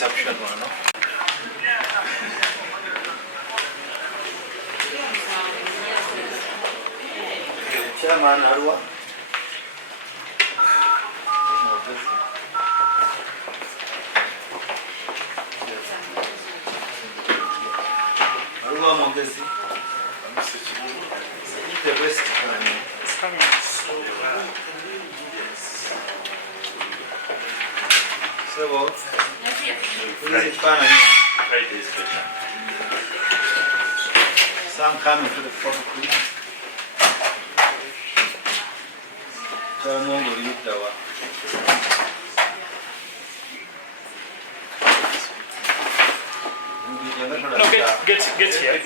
reception one. Chairman Arua. Arua Mongezi. The West. So, some coming to the photo, please. Mengo, no, get here.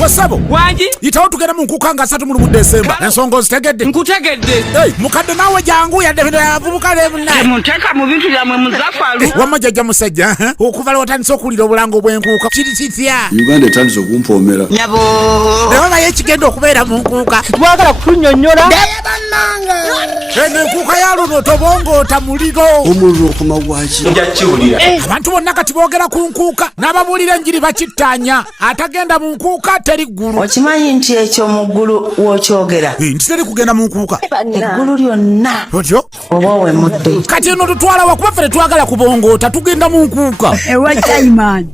Wasabo wangi yitawo tugenda mu nkukanga 3 mu December ensongo zitegedde nkutegedde mukadde nawe jangu yadde yavubuka lebuna munteka mu bintu byamwe muzafalu wamajja musajja okuva leo tandiso okulira obulango bw'enkuuka kiri kitya Uganda etandiso okumpomera nyabo leo naye ekigenda okubeera mu nkuuka twagala kunyonnyola enkuuka ya luno tobongoota muliro omuliro okumagwaki nja kiwulira abantu bonna kati boogera ku nkuuka n'ababuulira enjiri bakittaanya atagenda mu nkuuka teri ggulu okimanyi nti ekyo mu ggulu w'okyogera nti teri kugenda mu nkuuka eggulu lyonna otyo oba owemmudde kati eno tutwala wakuba ffe tetwagala kubongoota tugenda mu nkuuka ewa Chaiman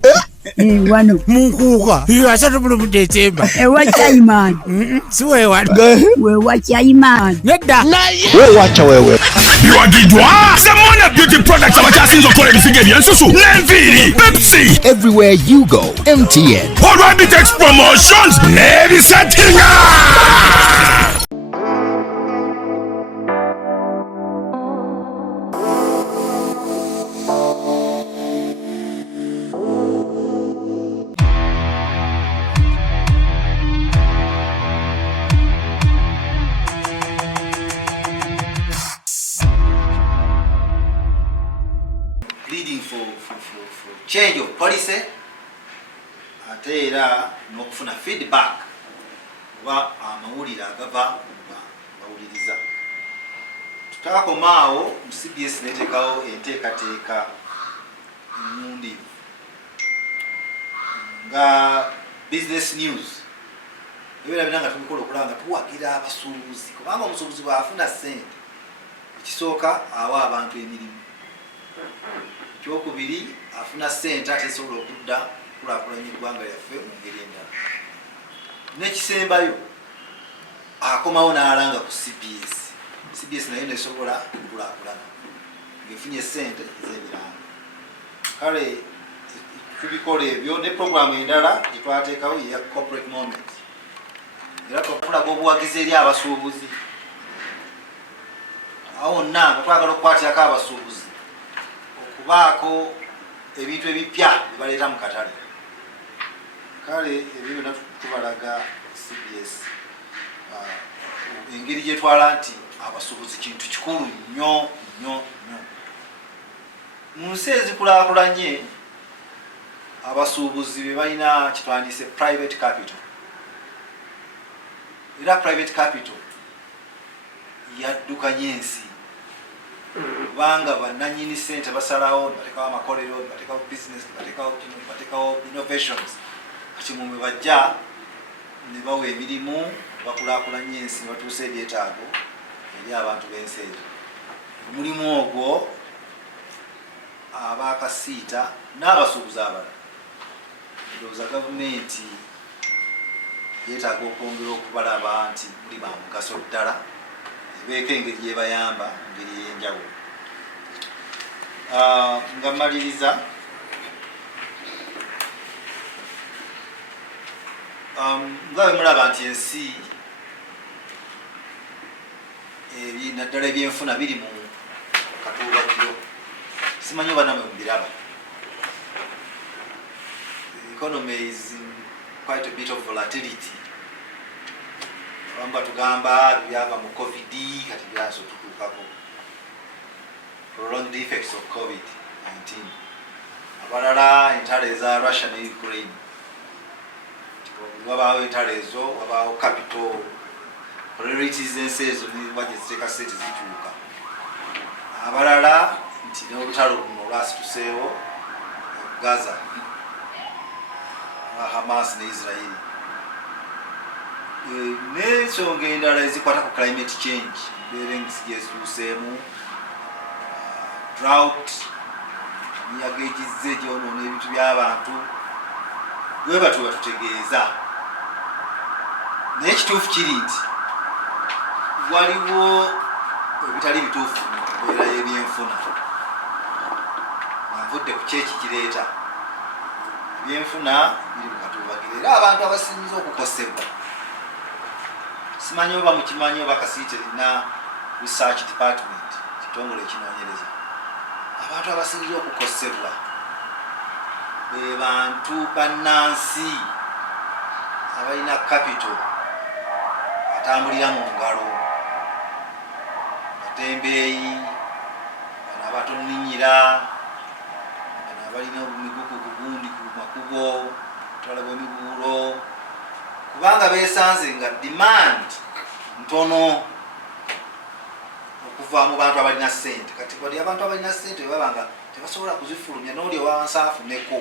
wano munkuuka asatu mu December ewa Chaiman si weewano wewa Chaiman nedda weewacha wewe biwagidwa Semona Beauty Products abakyasinza okukola ebifiga ebyensusu n'enviiri Pepsi everywhere you go MTN Olwabitex promotions n'ebisatinga change of policy ate era n'okufuna feedback oba amawulire agava bawuliriza tutakomaawo mu CBS neteekawo enteekateeka ennungi nga business news ebeera bina nga tubikola okulaba nga tuwagira abasuubuzi kubanga omusuubuzi bw'afuna ssente ekisooka awa abantu emirimu ekyokubiri afuna ssente ate esobola okudda kulaakulanya eggwanga lyaffe mu ngeri endala n'ekisembayo akomawo n'alanga ku CBS nayo nesobola kulaakulana ng'efunye ssente ez'emiranga kale tubikola ebyo ne programu endala gyetwateekawo yeya corporate moment era twakulaga obuwagizi eri abasuubuzi awo nna nga twagala okukwatirako abasuubuzi okubaako ebintu ebipya bibaleeta mu katale kale ebyo byonna tubalaga CBS engeri gyetwala nti abasuubuzi kintu kikulu nnyo nnyo nnyo mu nsi ezikulaakulanye abasuubuzi be balina kitwandiise private capital era private capital yaddukanya ensi kubanga bannanyini ssente basalawo batekawo amakolero batekawo business batekawo innovations kati mumwe bajja ne bawa emirimu bakulaakulanya ensi ne batuusa ebyetaago eri abantu b'ensi ezo omulimu ogwo aba KACITA n'abasuubuzi abalala ndowooza gavumenti yeetaaga okwongera okubalaba nti muli ba mugaso ddala ebeeko engeri gyebayamba engeri ey'enjawulo nga mmaliriza nga bwe mulaba nti ensi naddala ebyenfuna biri mu katuubagiro simanyi oba namwe mubiraba the economy is in quite a bit of volatility abamu batugamba byava mu COVID kati byaso tutuukako prolonged effects of COVID-19 abalala entalo eza Russia ne Ukraine wabaawo entalo ezo wabaawo capital priorities ensi ezo niba gye ziteeka ssente zituuka abalala nti n'olutalo luno lwasituseewo Gaza Hamas ne Israel n'ensonga endala ezikwata ku climate change embeera engisi gyezituuseemu drought emiyaga egizze gyonoona ebintu by'abantu bwe batyo batutegeeza naye ekituufu kiri nti waliwo ebitali bituufu mu mbeera y'ebyenfuna nga nvudde ku kyeki kireeta ebyenfuna biri mu katuubagiro era abantu abasinze okukosebwa simanyi oba mukimanyi oba KACITA erina research department kitongole ekinoonyereza abantu abasinze okukosebwa be bantu bannansi abalina capital atambulira mu ngalo batembeeyi bano abatoninyira bano abalina obumigugu gugundi ku makubo otwala bw'emiguulo kubanga beesanze nga demand ntono okuva mu bantu abalina ssente kati bali abantu abalina ssente babanga tebasobola kuzifulumya n'oli owansi afuneko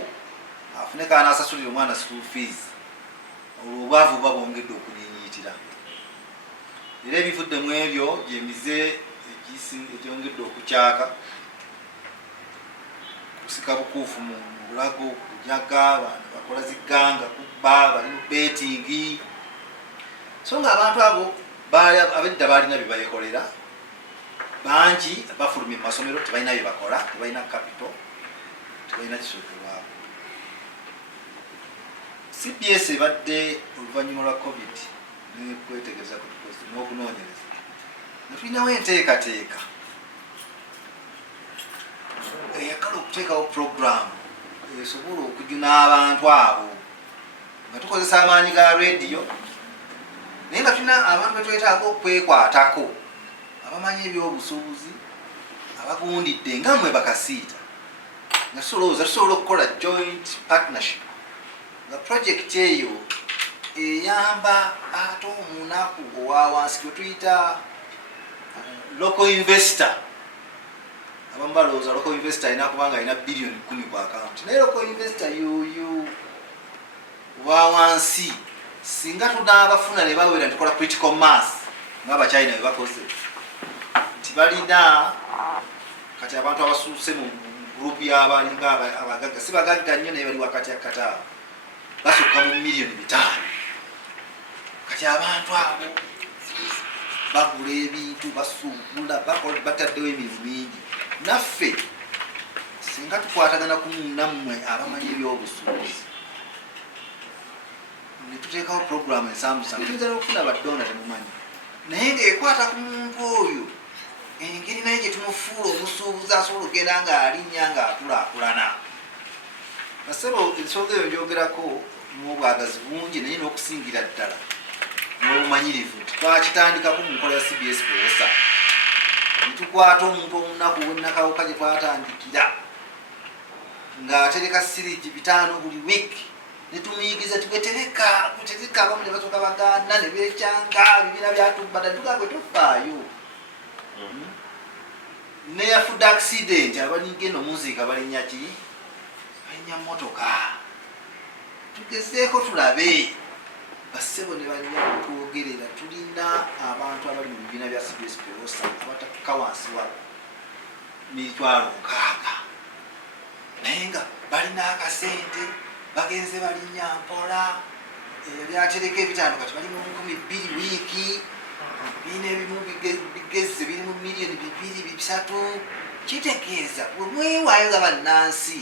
anasasulira omwana school fees olwo obwavu buba bwongedde okunyinyiitira era ebivudde mu ebyo gyemize egyongedde okukyaka kusika bukuufu mu bulago kujaga abantu bakola ziganga kubba bali mu betingi so nga abantu abo abedda balina bye bayekolera bangi bafulumye mu masomero tebalina bye bakola tebalina capital tebalina kisobolwako CBS ebadde oluvannyuma lwa COVID nekwetegereza kutukoze n'okunoonyereza netulinawo enteekateeka eyagala okuteekawo program esobola okujuna abantu abo nga tukozesa amaanyi ga rediyo naye nga tulina abantu betwetaaga okwekwatako abamanyi ebyobusuubuzi abagundidde nga mmwe BAKACITA nga tusobola okukola joint partnership nga project eyo eyamba ate omunaku owawansi gwe tuyita local investor abamu balowooza local investor alina kubanga alina billion 10 ku account naye local investor yoyo owawansi singa tunaabafuna ne bawera ntukola critical mass ng'abachina bwe bakoze nti balina kati abantu abasuuse mu group y'abalinga abagagga si bagagga nnyo naye bali wakati akataawo basukka mu million 5 kati abantu abo bagula ebintu basuubula bataddewo emirimu mingi naffe singa tukwatagana ku nammwe abamanyi ebyobusuubuzi netuteekawo programu ensambusa tuyinza n'okufuna badona temumanyi naye ng'ekwata ku muntu oyo engeri naye gye tumufuula omusuubuzi asobola okugenda ng'alinnya ng'akulaakulana basebo ensonga eyo njogerako n'obwagazi bungi naye n'okusingira ddala n'obumanyirivu twakitandikako mu nkola ya CBS Prosa nitukwata omuntu omunaku w'ennakawuka gye twatandikira ng'atereka sirigi 5 buli wiiki netumiyigiza tugetereka abamu ne basooka baganda ne beekyanga bibiina byatubbada ntugaagwe tofaayo neyafudde accident abalingenda omuziika balinnya ki balinnya motoka tugezeeko tulabe basebo ne balinnya kutwogerera tulina abantu abali mu bibiina bya CBS Prosa abataka wansi wa 6,000 naye nga balina akasente bagenze balinnya mpola byatereka ebitaano kati bali mu 2,000 wiiki biina ebimu bigezze biri mu million 2-3 kitegeeza bwe mwewaayo nga bannansi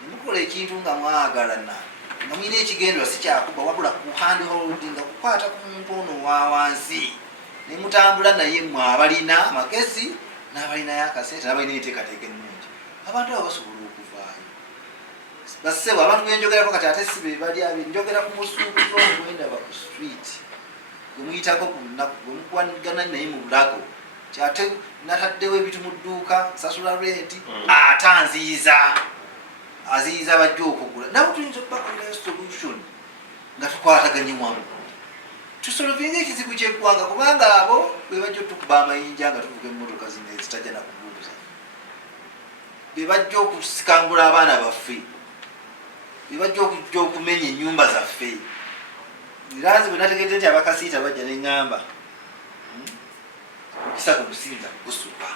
nemukola ekintu nga mwagalana nga mwina ekigendera si kyakuba wabula ku handholding nga kukwata ku muntu ono wawansi nemutambula naye mmwe abalina amagezi n'abalina yakasente n'abalina enteekateeka ennungi abantu abo basobola okuvaayo basebo abantu benjogerako kati ate si be bali abe njogera ku musuubuzi omwendaba ku street gwemuyitako ku lunaku gwemukwagana naye mu bulago kyate nataddewo ebitu mu dduuka sasula renti ate aziyiza bajja okugula nabo tuyinza okubakolera solution nga tukwataganye wamu tusolovinga ekizibu kyeggwanga kubanga abo bwe bajja otukuba amayinja nga tuvuga emmotoka zino ezitajja nakubuuza bebajja okusikangula abaana baffe, bebajja okujja okumenya ennyumba zaffe. Nirazi bwe nategedde nti abakasiita bajja ne ŋŋamba okisa kugusinza kugusuka.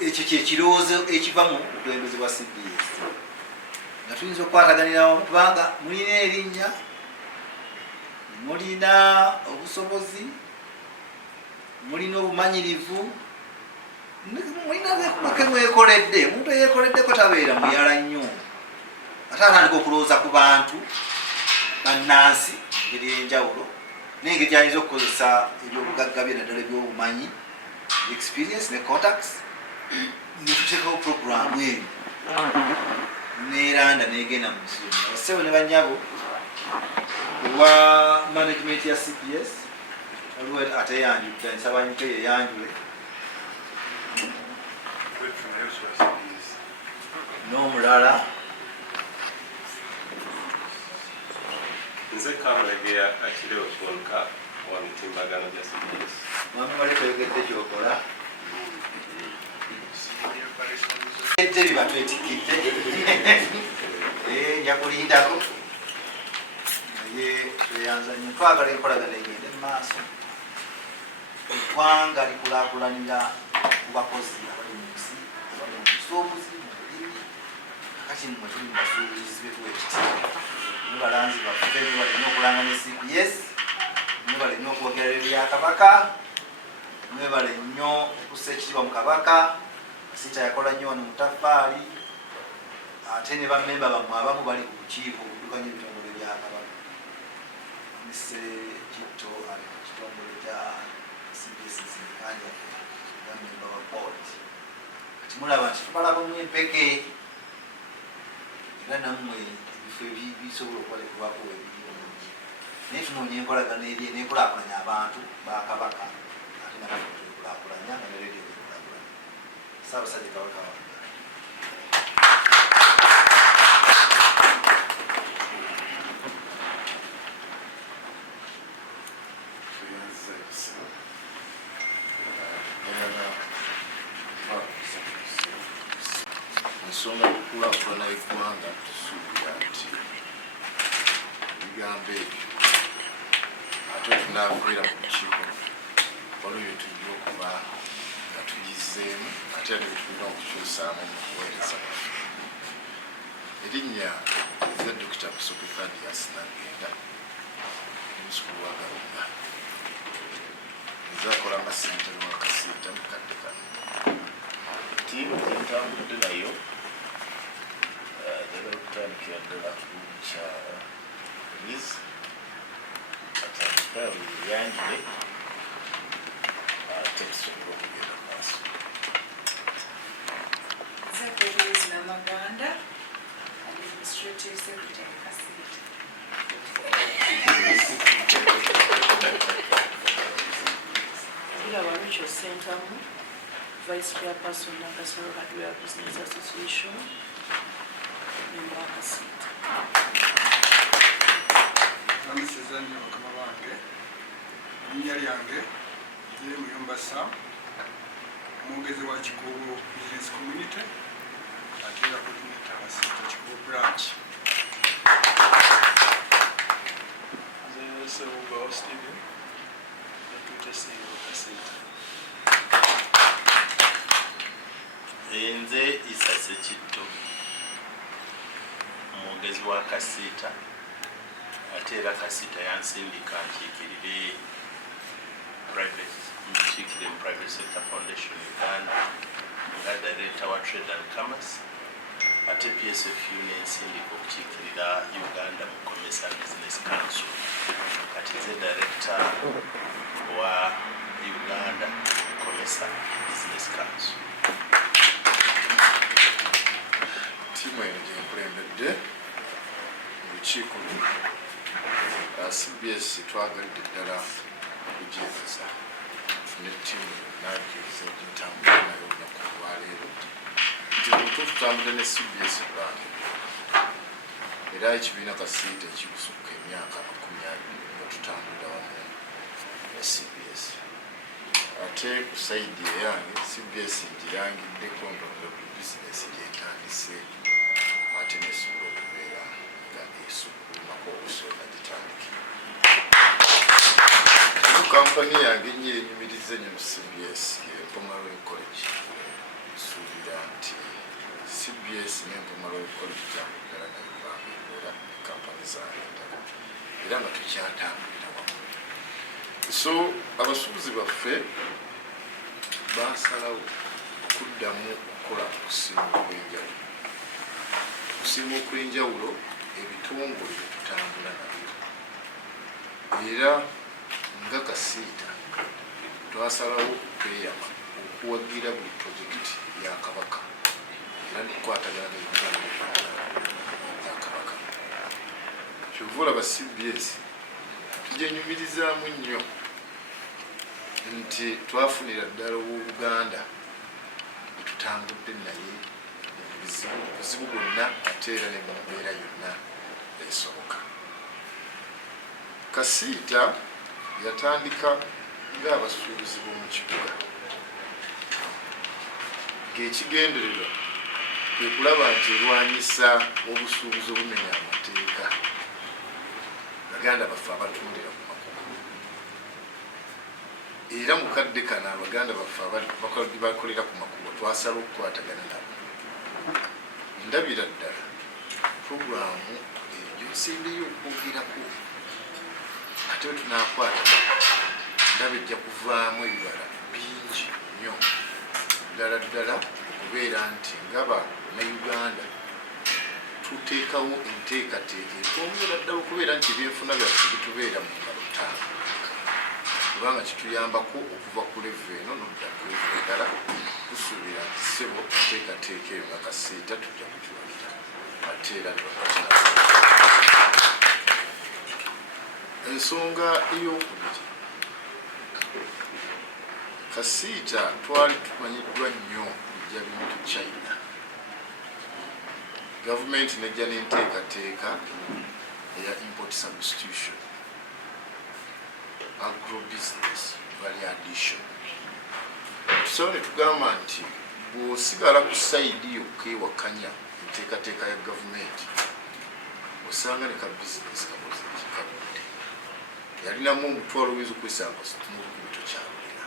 Ekyo kyekirowoozo ekiva mu bukulembeze bwa CBS nga tuyinza okukwataganira wamu kubanga mulina erinnya, mulina obusobozi, mulina obumanyirivu, mulina kemwekoledde. Omuntu eyekoleddeko tabeera muyala nnyo, ate atandika okulowooza ku bantu bannansi engeri y'enjawulo n'engeri gy'ayinza okukozesa ebyobugagga bye naddala ebyobumanyi, experience ne contacts, netuteekawo puroguramu eyo neranda negenda mu nsi yonna. Bassebo ne bannyabo owa management ya CBS waliwo ate yanjudde, nsaba nyuke yeyanjule n'omulala nze Kamulegeya akiriwo Konka wa mutimbagano gya CBS. mwami wali kwegedde gyokola Etebi batwetikidde njakulindako naye tweyanza nnyo, twagala enkolagana egende mu maaso, eggwanga likulaakulanira ku bakozi abali mu nsi, abali mu busuubuzi, mu bulimi. Kati mmwe tuli mu basuubuzi betuwa ekitiibwa. Mwebalanzi baffe, mwebale nnyo okulanga ne CBS, mwebale nnyo okwogera ebya Kabaka, mwebale nnyo okussa ekitiibwa mu Kabaka. KACITA yakola nnyo wano Mutaffaali, ate ne bammemba bammwe abamu bali ku lukiiko okuddukanya ebitongole bya Kabaka. Mise Kitto ali ku kitongole kya CBS Zinkanja, bammemba wa board. Kati mulaba nti tubalabamu empeke, era nammwe ebifo ebisobola okubalekebwako ebiriwo. Naye tunoonya enkolagana eri n'enkulaakulanya abantu ba Kabaka, ate nabo tukulaakulanya nga ne radio ekulaakulanya. Ssaabasajja Kabaka wange. Ensonga y'okukulaakulana eggwanga tusuubira nti ebigambo ebyo ate tunaaviira mu lukiiko waliwo bye tujja okuba nga tuyizeemu ate ate bitulina okukyusaamu mu kuweereza baffe. Erinnya eza Dr. Busoke Thaddeus Nagenda omusukulu wa Gabunga ezakola nga ssentebe wa KACITA mu kadde kano. Ttiimu gyentambudde nayo njagala okutandikira ddala ku mukyala Liz atandika yanjule ate tusobola okugenda mu maaso. Liz Namaganda, Administrative Secretary KACITA. Walucho Sentamu, Vice Chairperson of the National Hardware Business Association, member of KACITA. Namusizani wakama wange, erinnya lyange Jere Muyombasa, omwogezi wa Kikuubo Business Community, ate era coordinator KACITA Kikuubo branch. Nze Ssebugawo Stephen, Deputy CEO KACITA. Nze Isase Kitto, omwogezi wa KACITA, ate era KACITA yansindika nkiikirire Private Sector Foundation Uganda nga Director wa Trade and Commerce, ate PSFU nensindika okukiikirira Uganda mu Commerce and Business Council, kati nze Director wa Uganda Commerce and Business Council. Ttiimu eno gye nkulembedde mu lukiiko CBS twagalidde ddala okugyekeza ne ttiimu naageza ogintambula nayo olunaku olwaleero nti mutuufu tutambudde ne CBS bank era ekibiina KACITA ekibusukka emyaka 20 nga tutambulira wamu ne CBS ate ku side yange CBS njirangidde control business gyetandise ate nesobola okubeera nga esukumako obusobola gitandikira kampani yange nyiri enyumiriza nnyo mu CBS Empomaroy College suubira nti CBS n'Empomaroy College gyakugala nayo baabeera kampani zange era nga tukyatambulira wamu. So abasuubuzi baffe basalawo okuddamu okukola okusiima okw'enjawulo ebitongole bye tutambula nabyo era nga KACITA twasalawo okweyama okuwagira buli projekiti ya Kabaka era nekukwatagana n'ebitongole bya Kabaka. Kyovula ba CBS tugyenyumirizaamu nnyo nti twafunira ddala ow'Obuganda etutambudde naye buzibu bwonna ate era ne mu mbeera yonna esoboka. KACITA yatandika ng'abasuubuzi b'omu kibuga ng'ekigendererwa kwe kulaba nti erwanyisa obusuubuzi obumenya amateeka baganda baffe abatundira ku makubo era mukadde kana abaganda baffe bakolera ku makubo twasala okukwatagana nabo. Ndabira ddala puroguramu eyo nsembeyo okwogerako ate we tunaakwata ndaba ejja kuvaamu ebibala bingi nnyo ddala okubeera nti ngaba ne Uganda tuteekawo enteekateeka etwongera ddala okubeera nti ebyenfuna byaffe bitubeera mu ngalo ttaano kubanga kituyambako okuva ku levu eno nodda ku levu eddala. Tusuubira nti ssebo enteekateeka eyo nga KACITA tujja kukiwagira ate era nebakakina. Ensonga ey'okubiri, KACITA twali tumanyiddwa nnyo kujja bintu China. Gavumenti nejja n'enteekateeka eya import substitution, agrobusiness value addition. Tusobola ne tugamba nti bw'osigala ku sayidi yokka ewakanya enteekateeka ya gavumenti osanga ne ka bizinesi kakoze kikabudde. Yalinamu omutwalo oyinza okwesanga n'olukubi tokyalulina.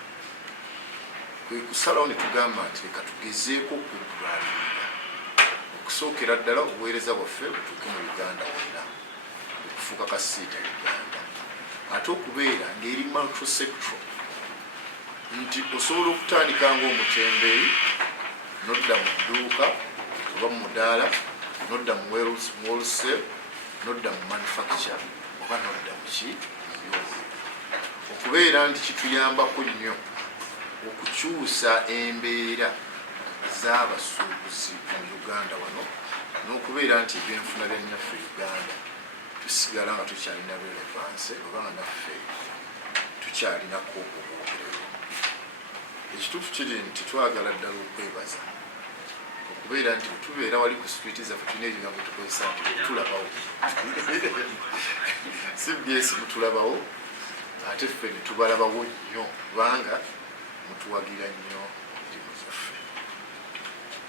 Kwe kusalawo ne tugamba nti leka tugezeeko okwegulaalinga okusookera ddala obuweereza bwaffe butuuke mu Uganda wonna okufuuka KACITA Uganda ate okubeera ng'eri multisectoral nti osobola okutandika ng'omutembeeyi nodda mu dduuka oba mu mudaala nodda mu wholesale nodda mu manufacture oba nodda mu muyoozi okubeera nti kituyambako nnyo okukyusa embeera z'abasuubuzi mu Uganda wano n'okubeera nti ebyenfuna bya nnyaffe Uganda tusigala nga tukyalina relevance oba nga naffe tukyalinako obwogerero. Ekituufu kiri nti twagala ddala okwebaza okubeera nti tubeera wali ku streeti zaffe tulina ebigambo tukozesa nti tulabawo CBS mutulabawo ate ffe ne tubalabawo nnyo kubanga mutuwagira nnyo emirimu zaffe.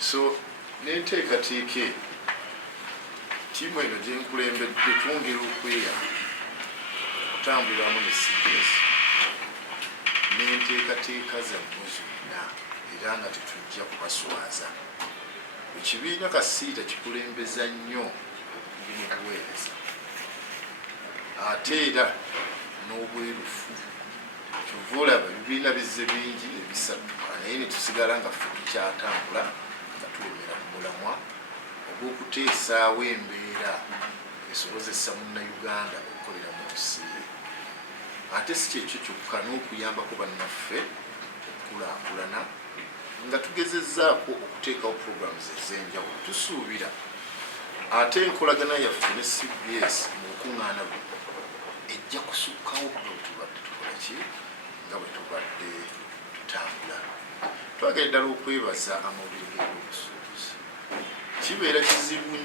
So n'enteekateeka ttiimu eno gye nkulembedde twongera okweyama okutambuliramu ne CBS n'enteekateeka zammwe zonna era nga tetujja kubaswaza. Ekibiina KACITA kikulembeza nnyo obukugu n'obuweereza ate era n'obwerufu. Kyova olaba ebibiina bizze bingi ebisatu naye ne tusigala nga ffe tukyatambula nga tulemera ku mulamwa ogw'okuteesaawo embeera esobozesa munnayuganda okukolera mu nsi ye. Ate si kyekyo kyokka n'okuyambako bannaffe okukulaakulana nga tugezezzaako okuteekawo programs ez'enjawulo. Tusuubira ate enkolagana yaffe ne CBS mu bukuŋŋaana buno ejja kusukkawo nga bwe tubadde tukola ki nga bwe tubadde tutambula. Twagala ddala okwebaza amawulire g'ebyobusuubuzi. Kibeera kizibu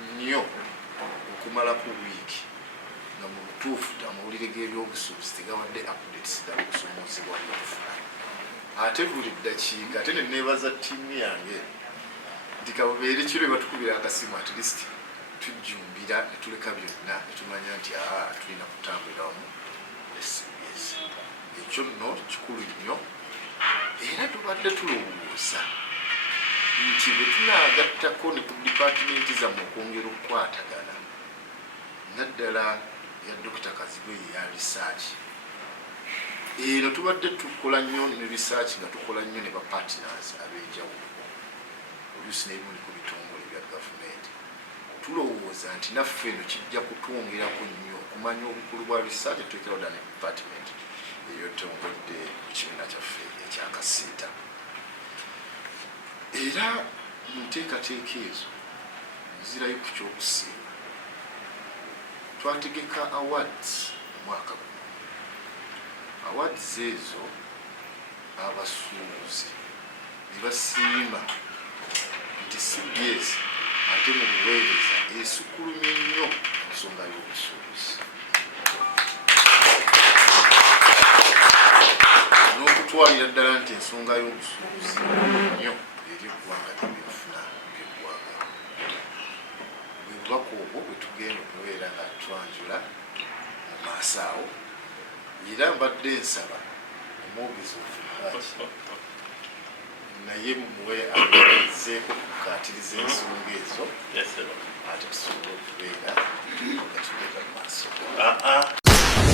nnyo okumala ku wiiki nga mu butuufu amawulire g'ebyobusuubuzi tegabadde updates ddala okusomoozebwa byokufuna. Ate buli ddakiika ate ne neebaza ttiimu yange nti kabubeere kiro batukubira akasimu at least tujjumbira ne tuleka byonna ne tumanya nti tulina kutambulira wamu ne CBS. Ekyo nno kikulu nnyo era tubadde tulowooza nti bwe tunaagattako ne ku dipaatimenti zammwe okwongera okukwatagana nga ddala ya Dr. Kazibwe ya research. Eno tubadde tukola nnyo ne research nga tukola nnyo ne bapartners ab'enjawulo oluusi n'ebimu ku bitongole bya gavumenti. Tulowooza nti naffe eno kijja kutwongerako nnyo okumanya obukulu bwa research tutekerawo ddala ne department eyotongedde ku kibiina kyaffe ekya KACITA. Era mu nteekateeka ezo nzirayo ku kyokusinga twategeka awards omwaka guno. Awards ezo abasuubuzi ne basiima nti CBS ate mu buweereza esukkulumye nnyo ensonga y'obusuubuzi n'okutwalira ddala nti ensonga y'obusuubuzi nnyo eri eggwanga n'ebyofuna by'eggwanga. Bwe bubaka obwo bwe tugenda okubeera nga twanjula mu maaso awo. Era mbadde nsaba omwogezi ofunaaki naye muwe agezeeko kukaatiriza ensonga ezo ate tusobole okubeera nga tugenda mu maaso.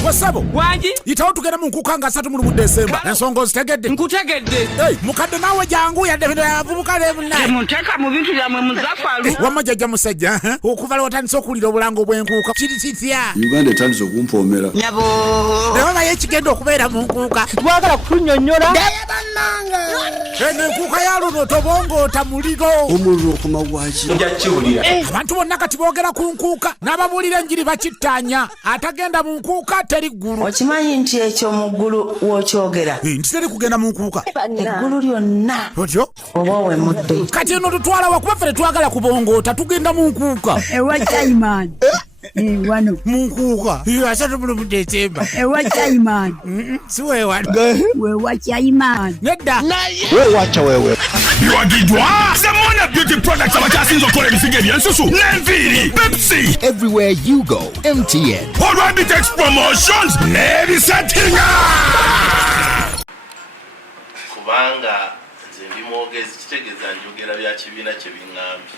Wasabo wangi yitawo tugenda mu nkuka nga 3 mu Desemba. Ensonga ozitegedde? Nkutegedde. Mukadde naawe jangu yadde bino yavubuka lemunnaye muteeka mu bintu byammwe muzafalu wamajjajja musajja okuva lwe watandise okuwulira obulango bw'enkuuka kiri kitya? Uganda etandise okumpoomera nabo naye naye ekigenda okubeera mu nkuuka twagala kutunnyonnyola enkuuka ya luno tobongoota muliro omuliro okumawaki nja kiwulira. Abantu bonna kati boogera ku nkuuka n'ababuulira enjiri bakittaanya atagenda mu nkuuka teri ggulu. Okimanyi nti ekyo mu ggulu w'okyogera nti teri kugenda mu nkuuka eggulu lyonna otyo oba owemmudde. Kati eno tutwala wakuba ffe tetwagala kubongoota tugenda mu nkuuka ewa Chaiman wano mu nkuuka 3 mu Desemba ewa Chaiman si weewano wewa Chaiman nedda weewacha wewe Biwagidwa Semona Beauty Products abakyasinza okukola ebisigo ebyensusu n'enviiri Pepsi everywhere you go MTN Olwabitex promotions n'ebisettinga kubanga nze ndi mwogezi kitegeeza njogera bya kibiina kye biŋŋambye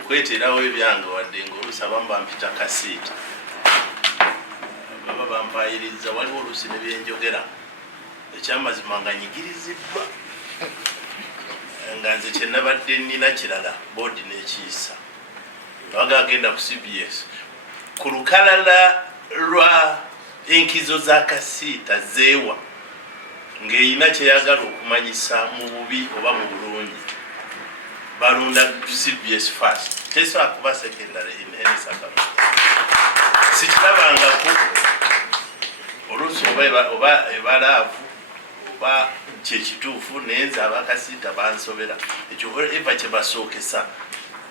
okweterawo ebyange wadde ng'oluusi abamu bampita KACITA baba bampayiriza waliwo oluusi ne byenjogera ekyamazima nga nyigirizibbwa nga nze kye nabadde nnina kirala boodi n'ekiyisa baga agenda ku CBS ku lukalala lwa enkizo za KACITA zeewa ng'eyina kyeyagala okumanyisa mu bubi oba mu bulungi balunda CBS first tesobola kuba secondary in any circumstance. Sikirabangako oluusi oba ebalaavu oba kyekituufu nayenze aba KACITA bansobera ekyo eva kye basookesa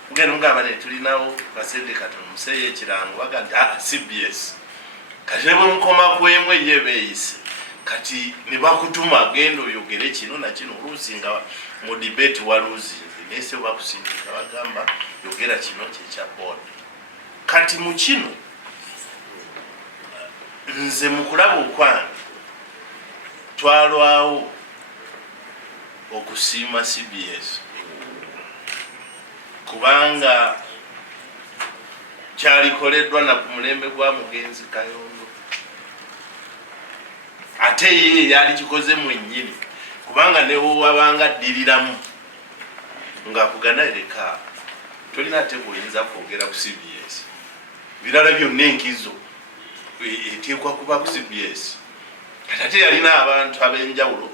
mugenda mugamba ne tulinawo kasente katono museeyo ekirango baga nti CBS kati ne bwe mukoma ku emu ye beeyise kati ne bakutuma genda oyogere kino na kino oluusi nga mu debate waluuzinze nese bakusindika bagamba yogera kino kyekya board. Kati mu kino nze mu kulaba okwange twalwawo okusiima CBS kubanga kyalikoleddwa na ku mulembe gwa mugenzi Kayondo ate ye yali kikoze mwennyini kubanga newo wabanga ddiriramu nga kugana ereka tolina ate buyinza kwogera ku CBS birala byonna enkizo eteekwa kuba ku CBS kati ate yalina abantu ab'enjawulo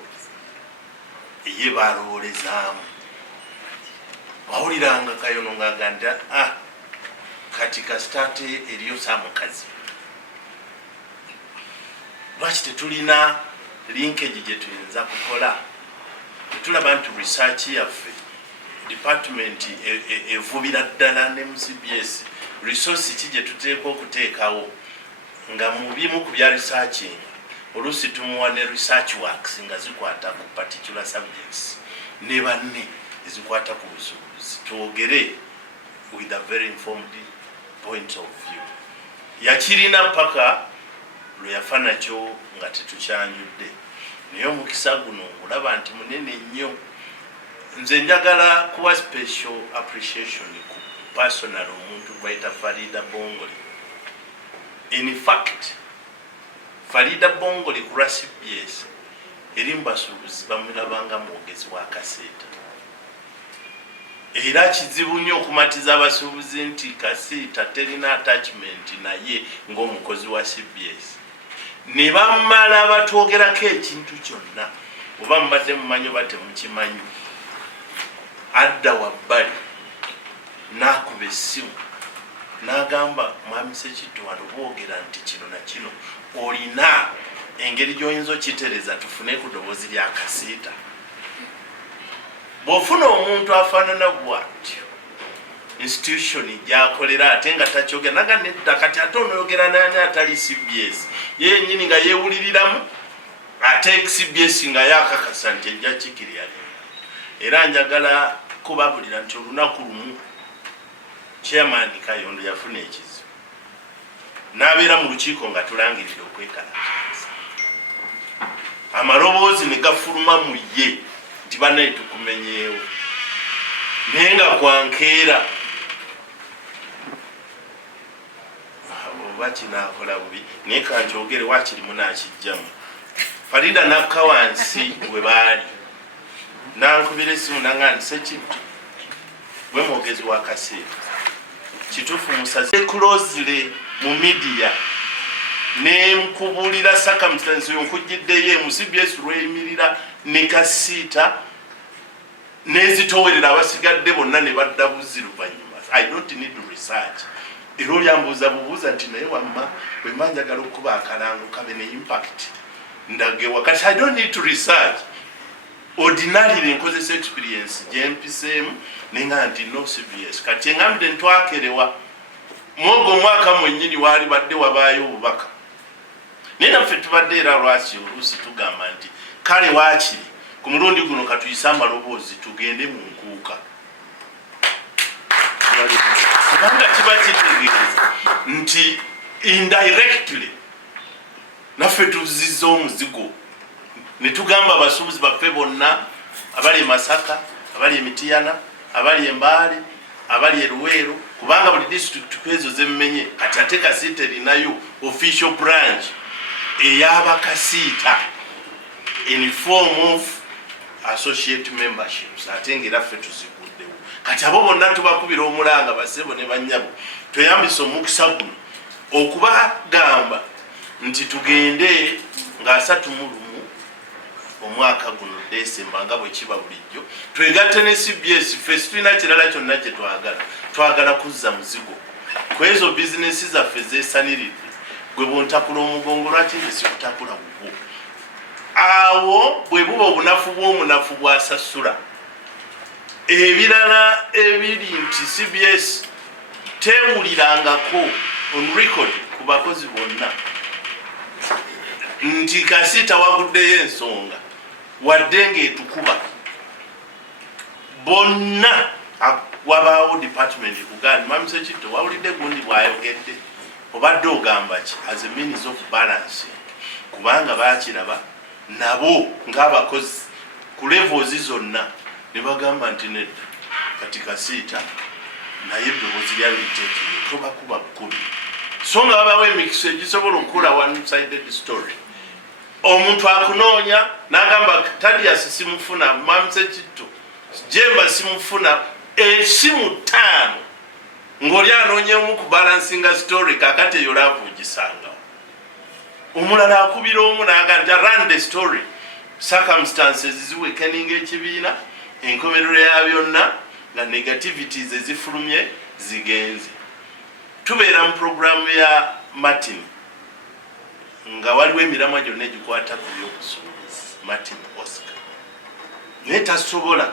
ye balowoolezaamu wawuliranga Kayono ng'agamba kati kasitaate eriyo saamukazi lwaki tetulina linkage gye tuyinza kukola tetulaba nti research yaffe department evubira ddala ne mu CBS resource kije tuteekwa okuteekawo nga mu bimu ku bya researching oluusi tumuwa ne research works nga zikwata ku particular subjects ne banne ezikwata ku busuubuzi twogere with a very informed point of view yakirina paka lwe yafa nakyo nga tetukyanjudde naye omukisa guno olaba nti munene nnyo nze njagala kuwa special appreciation ku personal omuntu bayita Farida Bongole. In fact Farida Bongole ku CBS erimbasuubuzi bamulabanga mwogezi wa KACITA era kizibu nnyo okumatiza abasuubuzi nti KACITA terina attachment naye ng'omukozi wa CBS ne bamala batwogerako ekintu kyonna oba mubadde mumanyi oba temukimanyi adda wabbali n'akuba essimu n'agamba mwami Sekitto wano boogera nti kino na kino olina engeri gy'oyinza okitereeza tufune ku ddoboozi lya KACITA. Bw'ofuna omuntu afaanana bw'atyo institution gyakolera ate nga takyogera naga nedda kati ate onoyogera n'ani atali CBS yennyini nga yeewuliriramu ate CBS nga yakakasa nti ejja kikirya era njagala kubabulira nti olunaku lumu chairman Kayondo yafuna ekizibu n'abeera mu lukiiko nga tulangirira okwekalakaasa amaloboozi ne gafuluma mu ye nti bannaye tukumenyeewo naye nga kwankeera oba kinaakola bubi naye kankyogere wakirimu n'akijjamu Farida n'akka wansi we baali n'ankubira essimu nanga nti Sekitto gwe mwogezi wa KACITA kituufu musaze closely mu media n'emukubulira circumstance yonkujjiddeyo mu CBS lweyimirira ne KACITA n'ezitowerera abasigadde bonna ne badda buzzi luvannyuma. I don't need research. Era olyambuuza bubuuza nti naye wamma bwe mba njagala okuba akalango kabe ne impact ndagewa kati I don't need to research. Ordinarily nkozesa experience gyempiseemu nenga nti no CBS kati engambire ntwakerewa mwogo mwaka mwennyini waali badde wabaayo obubaka naye naffe tubadde era lwaki oluusi tugamba nti kale waakiri ku mulundi guno katuyise amaloboozi tugende mu nkuuka kubanga kiba kitegeeza nti indirectly naffe tuzizza omuzigo ne tugamba abasuubuzi baffe bonna abali Masaka abali Mityana abali Mbale abali Luweero kubanga buli district kwezo zemmenye kati ate KACITA erinayo official branch ey'aba KACITA in form of associate memberships ate ng'era ffe tuziguddewo kati abo bonna tubakubira omulanga basebo ne bannyabo tweyambisa omukisa guno okubagamba nti tugende nga 31 omwaka guno Desemba nga bwe kiba bulijjo twegatte ne CBS ffe tulina kirala kyonna kye twagala kuzza muzigo kwezo bizinesi zaffe zeesaniridde gwe bwontakula omugongo lwaki nze sikutakula bugwo awo bwe buba obunafu bw'omunafu bw'asasula ebirala ebiri nti CBS teewulirangako on record ku bakozi bonna nti KACITA waguddeyo ensonga wadde ng'etukuba bonna wabaawo department Uganda Mami Sekitto wawulidde gundi bw'ayogedde obadde ogamba ki as a means of balancing kubanga baakiraba nabo ng'abakozi ku levels zonna ne bagamba nti nedda kati KACITA naye eddoboozi lyali liteekere tobakuba bukubi so nga babaawo emikiso egisobola okukola one-sided story omuntu akunoonya n'agamba Tadias simufuna Mami Sekitto Jemba simufuna esimu 5 ng'oli anoonyeemu ku balansinga story kakati eyo laavu ogisanga omulala akubira omu n'agamba run the story circumstances ziwekeninga ekibiina enkomerero ya byonna nga negativities ezifulumye zigenze tubeera mu programu ya Martin nga waliwo emiramwa gyonna egikwata ku by'obusuubuzi Martin Oscar naye tasobola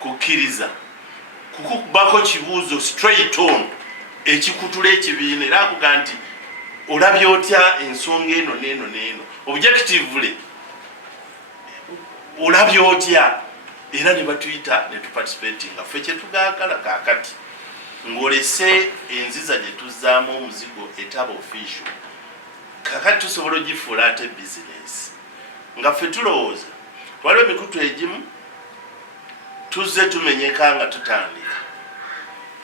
kukkiriza kukubako kibuuzo straight on ekikutula ekibiina era akuga nti olabye otya ensonga eno neeno neeno objectively olabye otya era ne batuyita ne tuparticipatinga ffe kyetugaagala kaakati ng'olese enziza gye tuzzaamu omuzigo etaba official kakati tusobola ogifuula ate bizinesi nga ffe tulowooza waliwo emikutu egimu tuzze tumenyeka nga tutandika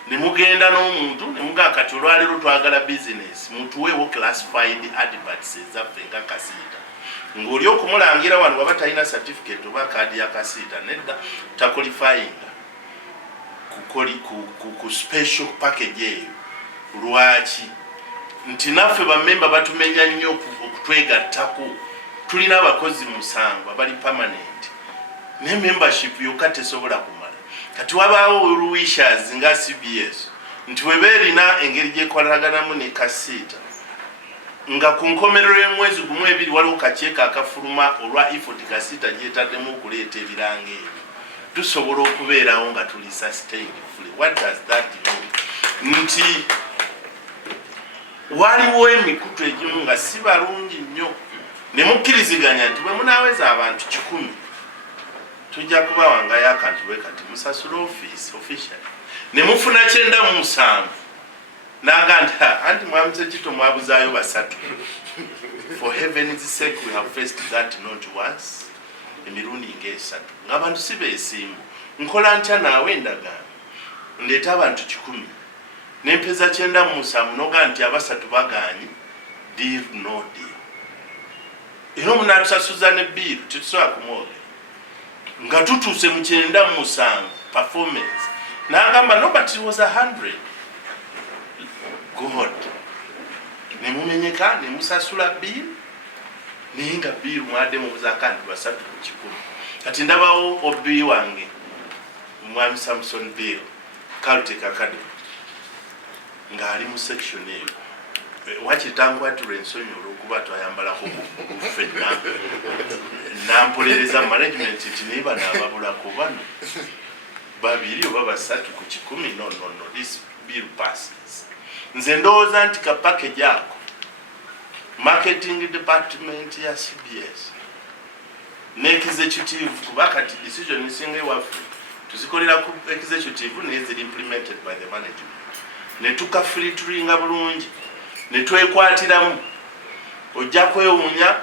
ne mugenda n'omuntu ne mugaa kati olwaleero twagala bizinesi mutuweewo classified adverts ezaffe nga KACITA ng'oli okumulangira wano waba talina certificate oba kaadi ya KACITA nedda taqualifyinga ku special package eyo lwaki nti naffe bammemba batumenya nnyo okutwegattako tulina abakozi 7 abali permanent ne membership yokka tesobola kumala kati wabaawo oluwishers nga CBS nti weba erina engeri gyekolaganamu ne KACITA nga ku nkomerero y'omwezi gumu ebiri waliwo kaceeka akafuluma olwa effort KACITA gyetaddemu okuleeta ebiranga ebyo tusobola okubeerawo nga tuli sustained fully. What does that mean? Nti waliwo emikutu egimu nga si balungi nnyo ne mukkiriziganya nti bwe munaaweza abantu 100 tujja kubawangayo akantu bwe kati musasula official ne mufuna 97 naga nti anti mwamuze kito mwabuzaayo 3 for heaven's sake we have faced that not once emirundi nga 3 ng'abantu si beesimbu nkola ntya naawe endagaano ndeeta abantu 100 nempeza 97 noga nti 3 bagaanyi deal no deal era omunaatusasuza ne biiru tetusobola kumwoge nga tutuuse mu 97 performance n'agamba no but it was 100 God ne mumenyeka ne musasula biiru naye nga biiru mwadde mubuza kandi 3 ku 100 kati ndabawo obi wange mwami Samson Bill Caltech Academy ng'ali mu section eyo wakitankwatula ensonyi olw'okuba twayambalako ffenna nampolereza management nti naye bano ababulako bano 2 oba 3 ku 100 no this bill passes nze ndowooza nti ka package ako marketing department ya CBS ne executive kuba kati decision isinga ewaffe tuzikolera ku executive naye ziri implemented by the management ne tukafilteringa bulungi ne twekwatiramu ojja kwewuunya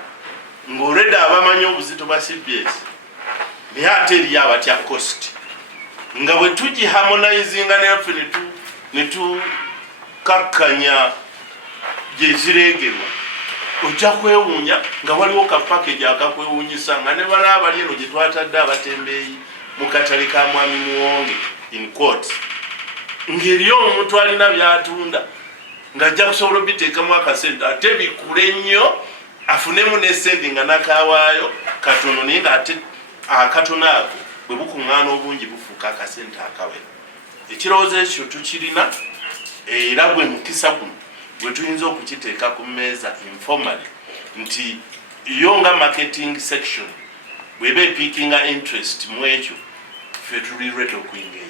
ng'olwedde abamanyi obuzito bwa CBS naye ate eriyo abatya cost nga bwe tugiharmonizinga naffe ne tukakkanya gye zirengerwa ojja kwewuunya nga waliwo ka package akakwewuunyisa nga ne bala abali eno gye twatadde abatembeeyi mu katale ka mwami Muwonge in court ng'eriyo omuntu alina byatunda ng'ajja kusobola obiteekamu akasente ate bikule nnyo afunemu n'esente nga nakawaayo katono naye ng'ate akatono ako bwe bukuŋŋaana obungi bufuuka akasente akawera ekirowoozo ekyo tukirina era gwe mukisa guno gwe tuyinza okukiteeka ku mmeeza informally nti yo nga marketing section bweba epiikinga interest mu ekyo ffe tuli ready okuengage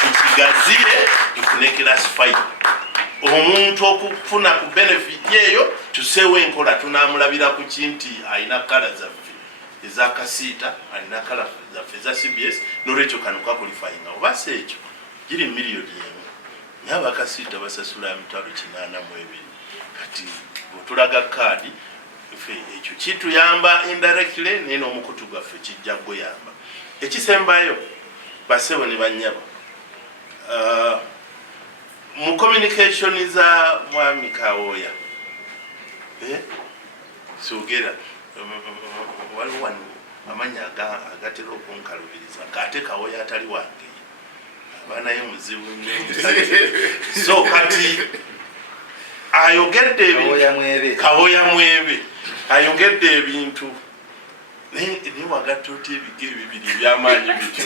tukigazire tukuneclassify omuntu okufuna ku benefit eyo tuseewo enkola tunaamulabira ku kinti alina kala zaffe eza KACITA alina kala zaffe eza CBS n'olwekyo kano kakulifayinga oba si ekyo giri miliyoni emu naye aba KACITA basasula 82 kati bwetulaga kaadi ffe ekyo kituyamba indirectly naye n'omukutu gwaffe kijja kuyamba ekisembayo basebo ne bannyabo mu communication za mwami Kawoya sogera waliwo wano amanya agatera okunkalubiriza kate Kawoya atali wange abanaye muzibu nnyo so kati ayogedde Kawoya mwebe ayogedde ebintu naye wagatta oti ebige bibiri byamaanyi bityo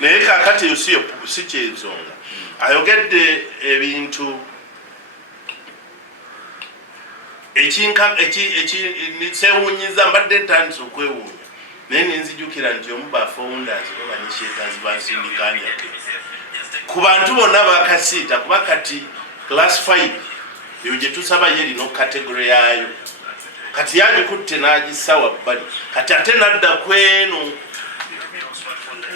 naye kakati eyo si kyensonga ayogedde ebintu sewuunyiza mbadde ntandise okwewuunya nene nzijukira nti omu ba founders oba initiators ba sindikanja ku bantu bonna ba KACITA kuba kati class 5 yo gye tusaba yeri no category yayo kati yagikutte n'agisawa bbali kati ate nadda kweno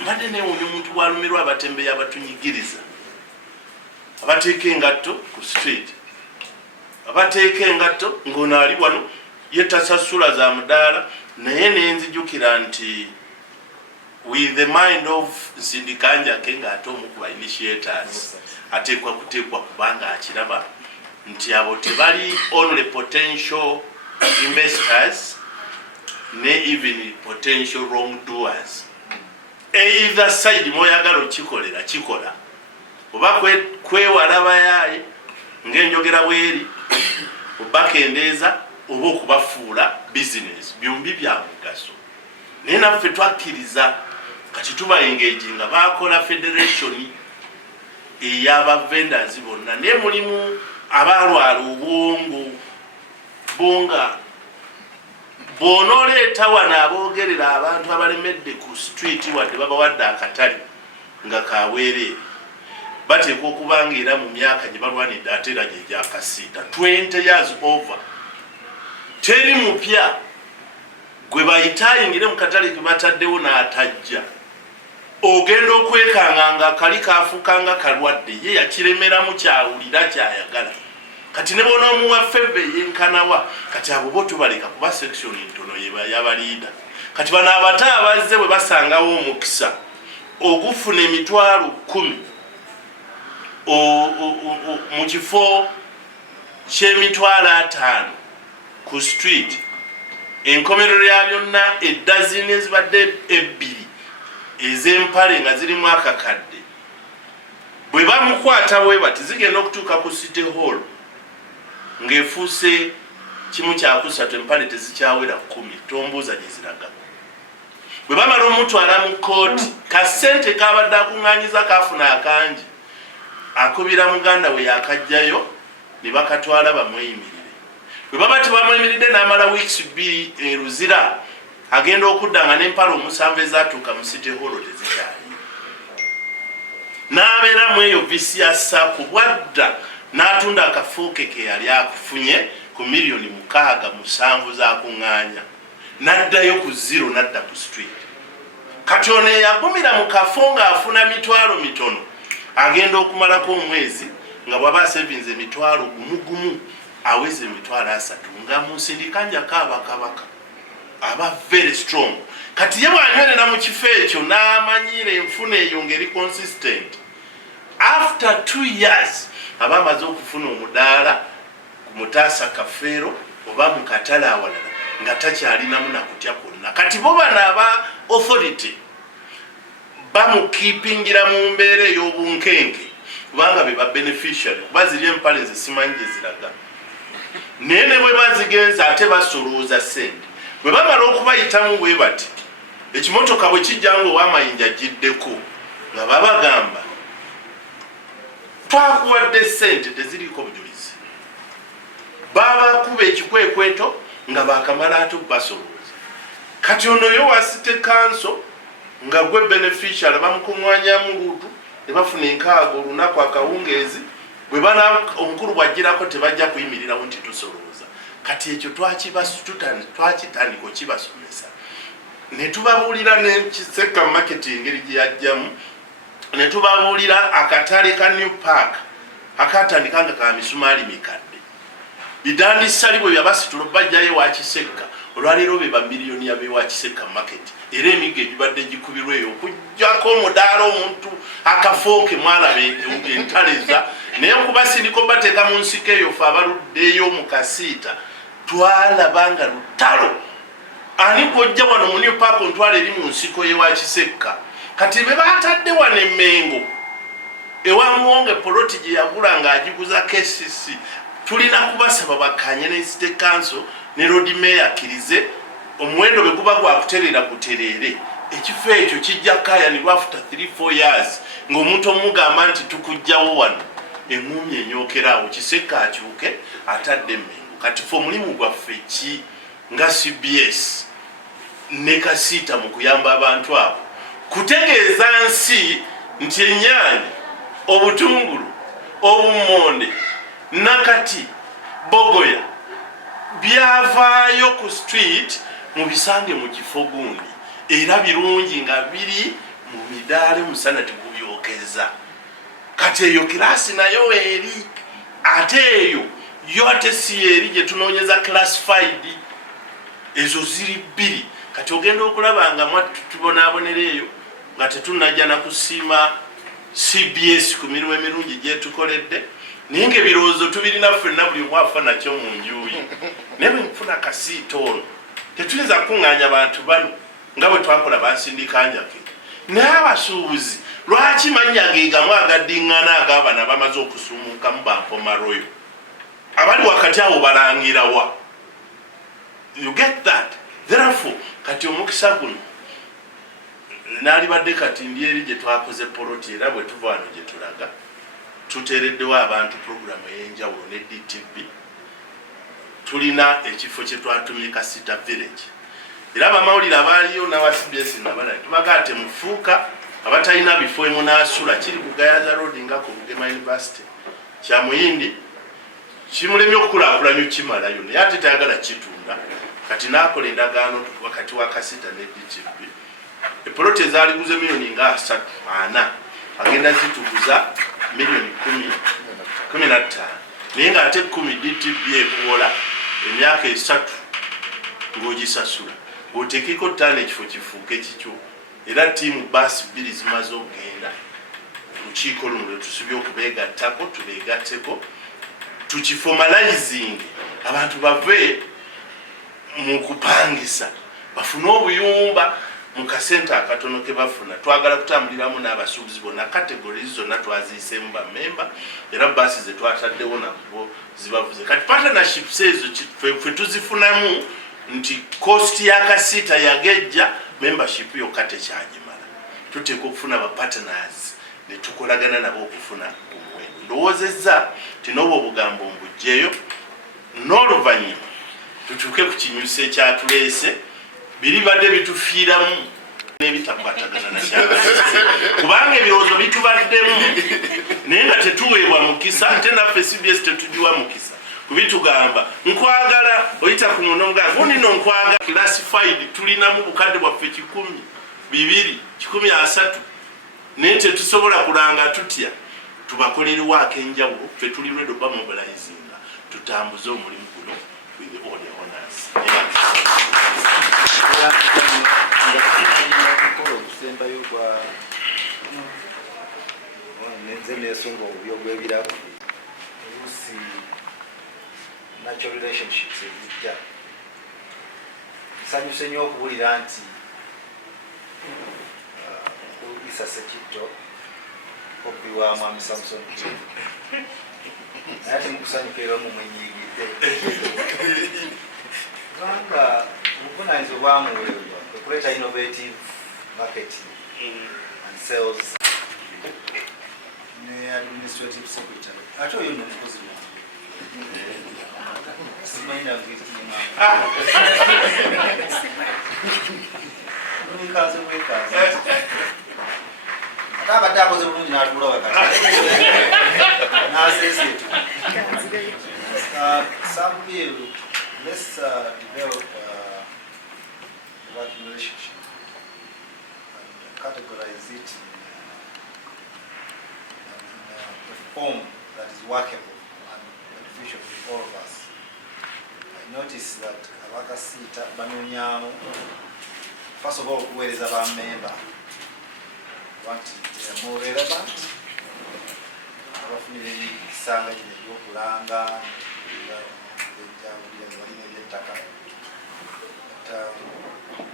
mbadde newunya omuntu walumirwa abatembeyi abatunyigiriza abateeka engatto ku street abateeka engatto ng'ono ali wano yetasasula za mudaala naye nenzijukira nti with the mind of sindikanja kenga ate omu ku initiators ateekwa kuteekwa kubanga akiraba nti abo tebali only potential investors ne even potential wrongdoers either side moyagala okikolera kikola oba kwewala bayaye ng'enjogera bweri obakendeeza oba okubafuula business byombi bya mugaso naye naffe twakkiriza kati tuba engage nga bakola federation ey'aba vendors bonna naye mulimu abalwala obwongo bonga bw'onooleeta wano aboogerera abantu abalemedde ku street wadde babawadde akatale nga kaweereere bateekwa okuba nga era mu myaka gye balwanidde ate era gye gya KACITA 20 years over teri mupya gwe bayitayingire mu katale ke bataddewo n'atajja ogenda okwekanga nga kali kaafukanga kalwadde ye yakiremeramu kyawulira kyayagala kati ne bona omuwa feve yenkanawa kati abo bo tubaleka kuba section ntono yabaliida kati bano abato abazze bwe basangawo omukisa ogufuna emitwalo 10 mu kifo ky'emitwalo 5 ku street enkomerero ya byonna eddazini ezibadde 2 ez'empale nga zirimu akakadde bwe bamukwata bwe bati zigenda okutuuka ku city hall ng'efuuse kimu kyakusatu empale tezikyawera 10 tombuuza gye ziraga bwe bamala omutwala mu kooti kasente kabadde akuŋŋaanyiza kafuna akangi akubira muganda we yakajjayo ne bakatwala bamweyimirire bwe baba tebamweyimiridde n'amala weeks 2 eruzira agenda okudda nga n'empala 7 ezaatuuka mu city hall tezikyali n'abeera mu eyo visiyasa kubwadda n'atunda akafuuke ke yali akufunye ku miliyoni 6 zakuŋŋaanya n'addayo ku 0 n'adda ku street kati ono eyagumira mu kafo ng'afuna mitwalo mitono agenda okumalako omwezi nga bw'aba savings emitwalo gumu aweze emitwalo 3 nga mu sindikanja kabaka aba very strong kati ye bw'anywerera mu kifo ekyo n'amanyira enfuna eyo ngeri consistent after 2 years aba amaze okufuna omudaala ku mutaasa kafeero oba mu katale awalala nga takyalinamu nakutya kwonna kati bo bano aba authority bamukipingira mu mbeera ey'obunkenke kubanga be ba beneficiary kuba ziri empale zisimanyi gye ziraga naye ne bwe bazigenza ate basolooza sente bwe bamala okubayitamu bwe bati ekimotoka bwe kijja nga ow'amayinja giddeko nga babagamba twakuwadde sente teziriiko bujulizi babakuba ekikwekweto nga bakamala ate basolooza kati ono yo wasite kanso nga gwe beneficiary bamukuŋŋwanyamu luutu ne bafuna enkaago olunaku akawungeezi bwe bana omukulu bw'ajjirako tebajja kuyimirirawo nti tusolooza kati ekyo twakitandika okibasomesa ne tubabuulira n'ekiseka marketing engeri gye yajjamu ne tubabuulira akatale ka new park akatandika nga ka misumaali mikadde bidandisali bwe byabasitulo bajjayo wakiseka olwaleero be bamiliyoni yabe wakiseka market era emiga egibadde gikubirweyo okujjako omudaala omuntu akafooke mwalabe entaleza naye kuba sindiko bateeka mu nsiko eyo fe abaluddeyo mu KACITA twalaba nga lutalo ani gwojja wano mu new park ontwala eri mu nsiko yewakisekka kati be batadde wano e Mengo ewamuwonge poloti gye yagula ng'agiguza KCC tulina kubasaba bakanye ne city council ne road mayor akkirize omuwendo bwe guba gwakuterera guterere ekifo ekyo kijja kayanirwa after 3-4 years ng'omuntu omugamba nti tukujjawo wano eŋŋumi enyookerawo kiseka akyuke atadde Mengo kati fe omulimu gwaffe ki nga CBS ne KACITA mu kuyamba abantu abo kutegeeza nsi nti ennyaanya, obutungulu, obummonde, nakati, bogoya byavaayo ku street mu bisange mu kifo gundi era birungi nga biri mu midaala musana tegubyokeza. Kati eyo kirasi nayo eri ate eyo yo ate si eri gye tunoonyeza classified. Ezo ziri bbiri. Kati ogenda okulaba nga tubonaabonera eyo nga tetunajja na kusiima CBS ku mirimu emirungi gyetukoledde naye ng'ebirowoozo tubirina ffenna buli mwafa nakyo mu njuyi. Naye bwe nfuna KACITA ono tetuyinza kuŋŋaanya bantu bano nga bwe twakola bansindika njake. Naye abasuubuzi lwaki mannya ge gamu agaddiŋŋana ag'abana bamaze okusumuukamu bankomaroyo abali wakati awo balangirawa? You get that? Therefore kati omukisa guno naalibadde kati ndi eri gye twakoze poloti era bwe tuva wano gye tulaga tuteereddewo abantu puroguramu ey'enjawulo ne DTV. Tulina ekifo kye twatumye KACITA Village era abamawulire abaaliyo n'awa CBS nabalaye tubagaa temufuuka abatalina bifo emunaasula kiri ku Gayaza Road nga ku Bugema University kya muyindi kimulemye okukulaakulanya okimalayo naye ate tayagala kitunda. Kati n'akola endagaano wakati wa KACITA ne DTV. Epoloti ezaaliguze miliyoni nga 4 agenda zituguza miliyoni 15 naye ng'ate 10 DTV ekola emyaka 3 ng'ogisasula ng'oteekeko 5 ekifo kifuuke kikyo era ttiimu baasi 2 zimaze okugenda lukiiko luno lwe tusubye okubeegattako tubeegatteko tukifomalizing abantu bave mu kupangisa bafune obuyumba mu kasenta akatono ke bafuna. Twagala kutambuliramu n'abasuubuzi bonna categories zonna twaziiseemu bammemba era baasi ze twataddewo nabo zibavuze. Kati partnerships ezo ffe tuzifunamu nti cost ya KACITA yagejja membership yokka tekyagimala. Tuteeka okufuna ba partners ne tukolagana nabo okufuna omuwendo. Ndowoozezza ti n'obwo obugambo mbugjeyo n'oluvannyuma tutuuke ku kinyusa ekyatuleese biri badde bitufiiramu n'ebitakwatagana na kyabasize kubanga ebirowoozo bitubaddemu naye nga tetuweebwa mukisa ate naffe CBS tetugiwa mukisa kubitugamba nkwagala oyita ku muno nga gunino nkwagala classified tulinamu bukadde bwaffe 100, 200, 130 naye tetusobola kulanga tutya tubakolerwa ak'enjawulo ffe tuli ready oba mobilizinga tutambuze omulimu guno with the all the honors. Okusembayo kwa nenze nesonga obubyogwebirako oluusi natural relationships ebijja nsanyuse nnyo okuwulira nti Isa Sekitto kopi wa Mwami Samson naye ate mukusanyukira mu mwenyigidde kubanga obuvunaanyizibwa bwamuweebwa okuleeta innovative marketing and sales ne administrative secretary ate oyo nomukozi simanyina gwekiima nikaze bwekaze ate abadde akoze bulungi n'atuula wakati n'aseeseetu Samuel, let's develop a working relationship and categorize it in a form that is workable and beneficial to all of us. I noticed that KACITA banonyamu first of all kuweereza bammemba want they are more relevant abafunire ebisanga gino ebyokulanga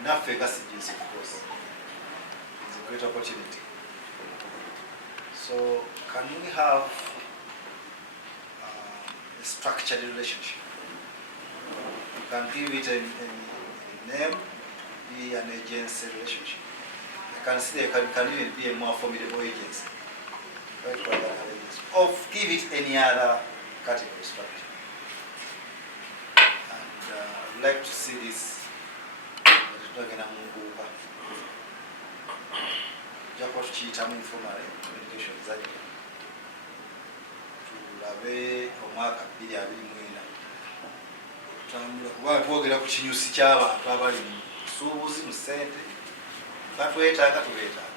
naffe CBS of course is a great opportunity. So can we have a structured relationship? You can give it a name, be an agency relationship. I can see it can even be a more formidable agency. Or give it any other category structure. And I'd like to see this tutagenda mu nkuuka jakuba tukiyitamu informal communication zayo tulabe omwaka 2024 tutambula kuba twogera ku kinyusi ky'abantu abali mu busuubuzi mu ssente batwetaaga tubeetaaga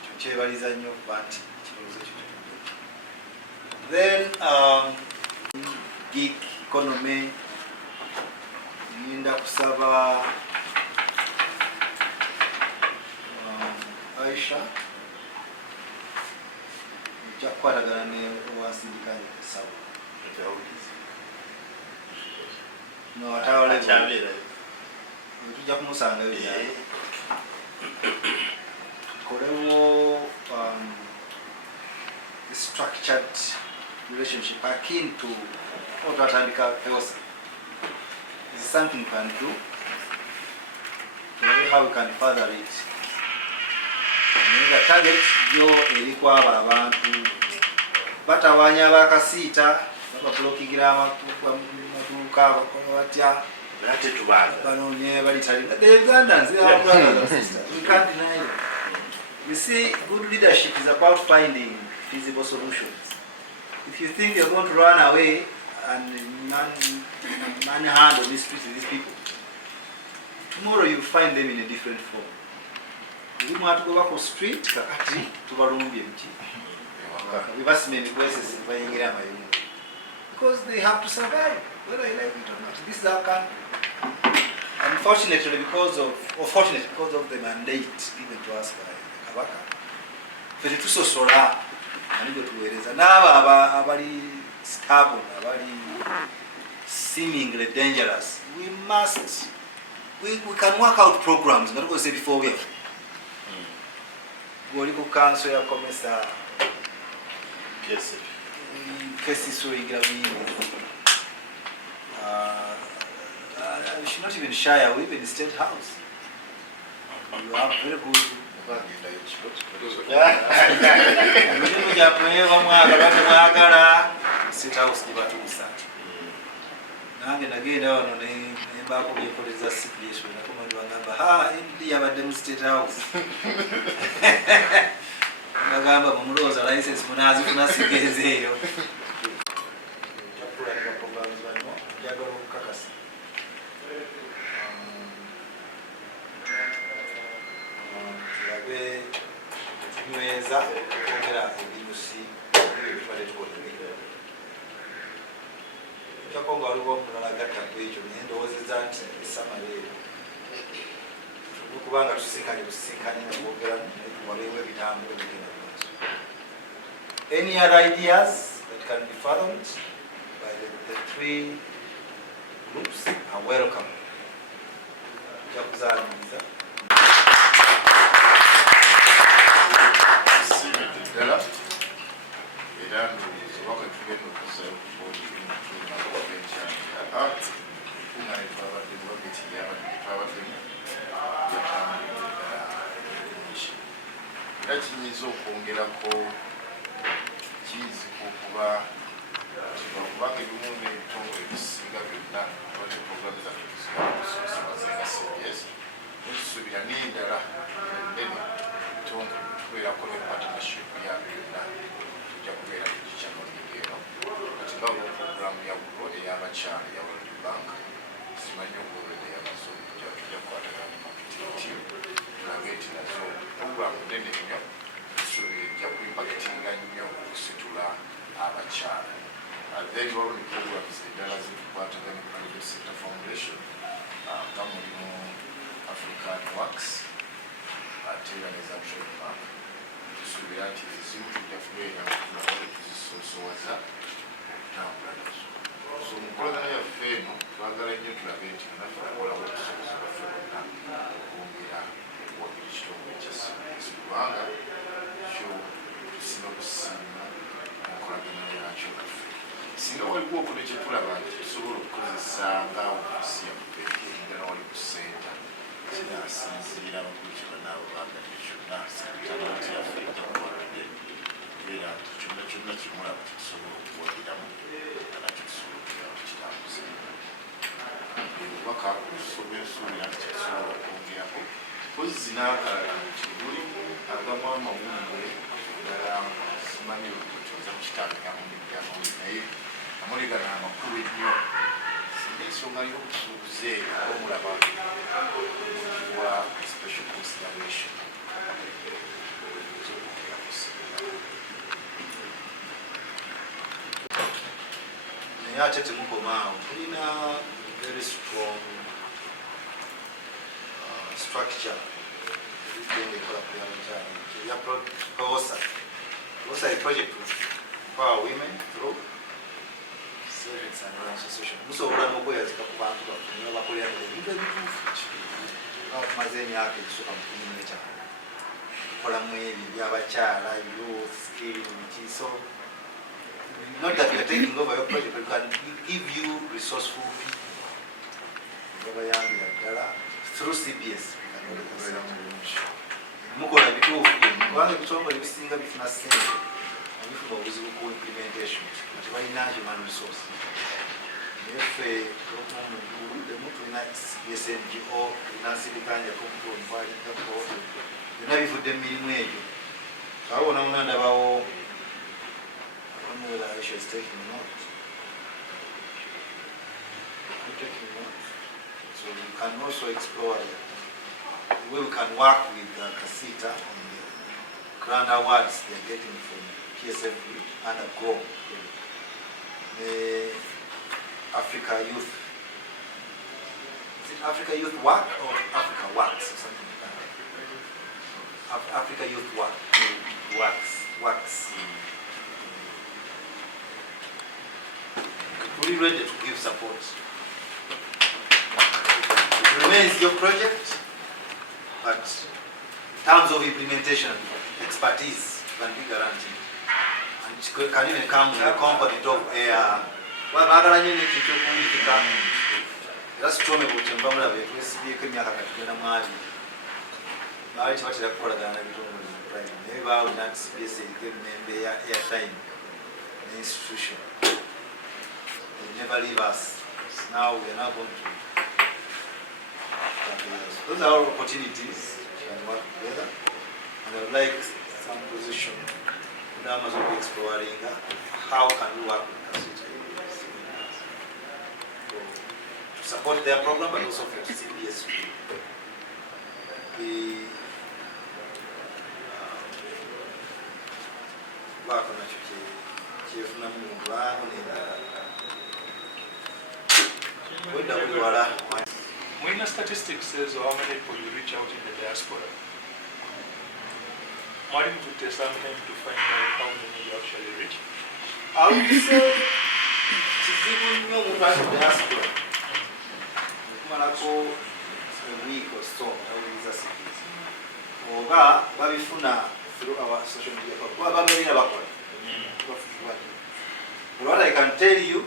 ekyo kyebaliza nnyo okuba nti kirowoozo kyo then gig economy ninda kusaba Aisha jakwatagana ne owasindikanye sawa no atawale tujja kumusanga yo kolewo structured relationship akin to otatandika peosa is something we can do to know how we can further it. The target yo erikwa abantu batawanya bakasiita bablockingira amaduka bakola batya ate tubaga banonye balitali the Ugandans they are brothers and sisters we can't deny it. You see, good leadership is about finding feasible solutions. If you think you're going to run away and manhandle these people, tomorrow you find them in a different form. We want to go back on street, kakati, tubalumbi mchi. Because they have to survive, whether you like it or not. This is our country. Unfortunately, because of the mandate given to us by the Kabaka, feri tusosola anigo tuweereza n'abo abali stubborn, abali seemingly dangerous. We can work out programs. Not go say before we have. Goli ku council ya komesa. Yes. Kesi so igabini. We should not even shy away in the state house. You have very good. State house dibatusa. Nange nagenda wano ne mbako byekoleza CBS nakoma ndibagamba ndi yabadde mu state house. Nagamba mumuloza license munazi kuna sigezeeyo. Chakula ni programs bano jagala okukakasa. Tulabe tunyweza kwongera ebinyusi ebitwale tukolera. Chakonga waliwo mulala gatta kwekyo naye ndowoozezza nti esamaleero kubanga tusinkanye nabogera waliwo ebitambo ebigenda maaso. Any other ideas that can be fathomed by the three groups are welcome. Jakuzaaniriza kinyiza okwongerako kiyizika okuba kubanga ebimu n'ebitongole ebisinga byonna abate programu zaffe tuzigakusosomazenga CBS netusuubira n'endala ennene ebitongole tubeerako ne partnership yabyo yonna tujja kubeera tugikyamaligeeno kati ngabo programu ya bulo ey'abakyala eya World Bank simanyi okuwolera ey'amazulu tujja kukwatagana mu marketing team tulabe nti nazo programu nnene nnyo ejja kuimpakitinga nnyo okusitula abakyala. Then waliwo ne programs endala zitukwatagana mu Private Sector Foundation nga mulimu African Works ate era neza trademark. Tusuubira nti ezimu tujja kubeera nabale tuzisosowaza okutambula nazo. So mu nkolagana yaffe eno twagala nnyo tulabe nti naffe tukolawo okusoboza baffe bonna okwongera okuwagira ekitongole kya CBS kubanga kyo tusinga okusiima enkolagana yakyo kaffe. Singa waliwo okuno kye tulaba nti tusobola okukozesa nga ofiisi yamupeeke endala wali ku ssenta kinasinziira bakulikirwa n'abo bagadde kyonna sekitalanti yaffe etakuwadde kubeera nti kyonna kyonna kimulaba kitusobola okuwagiramu nga nakyo tusobola okutuyamba tukitambuze. Obubaka kakusobyensuubira nti kyasobola okwongerako pozzi n'akalala nti mulimu agamu amawungule ddala simanyi okutuuza mukitangamu n'ebyamawuli naye amawuli gano amakulu ennyo singa ensonga y'obusuubuzi eyo omulaba wa special consideration naye ate temukomaawo tulina very strong structure ebigenda ekola ku yabakyala ya POSA. POSA a project to empower women through savings and loans association. Musobola n'okweyazika ku bantu baffe ne babakolera ebintu ebituufu tumaze emyaka egisooka mu 15 tukolamu ebyo byabakyala youth skill biki. So not that we are taking over your project, but we can give you resourceful people babayambira ddala through CBS. Mukola ebituufu kubanga ebitongole ebisinga bifuna ssente ebifuna obuzibu ku implementation kati balina human resource. Nayeffe olwokumamu tulina CBS NGO, tulina nsirikanja k'omutonvaaliddako byonna bivudde mu mirimu egyo. Awo wonna wonna ndabawo whether Aisha is taking note. You're taking note. So we can also explore the way we can work with KACITA on the grand awards they're getting from PSF and GO. The Africa Youth. Is it Africa Youth Work or Africa Works or something like that? Africa Youth Work. Works. We're ready to give support. It remains your project, but in terms of implementation, expertise can be guaranteed. And it can even come with a component of a that's true. We will speak in Yaka Katina Mali. Marriage, what is a enkolagana between maybe I will not be a member airtime institution. They never leave us. Now we are not going to. Those are our opportunities. We can work together. And I would like some position. Damas will be exploring how can we work with KACITA to support their program, but also for CBS. The work on when the statistics says how many people you reach out in the diaspora, why don't you take some time to find out how many you actually reach? I would say even the diaspora. A week or so, I will use a series. Oga, babifuna through our social media. What I can tell you,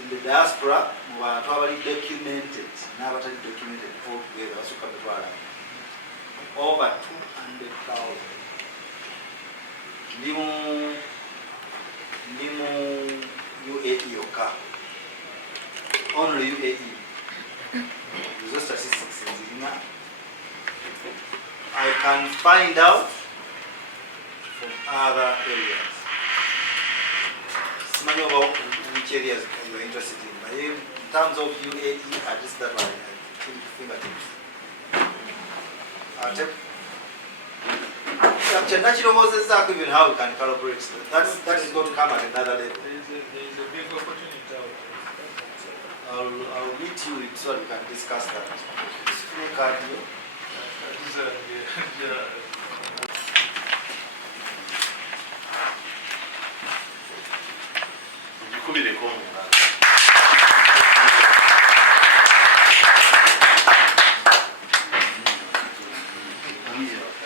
in the diaspora, we are totally documented, now documented altogether, over 200,000. Nimu UAE oka. Only UAE. Those statistics in I can find out from other areas. Many about which areas you are interested in. But in terms of UAE, at least that one, I think fingertips. Even how we can collaborate. That is going to come at another level. There is a big opportunity out there. I'll meet you so we can discuss that. It's free cardio.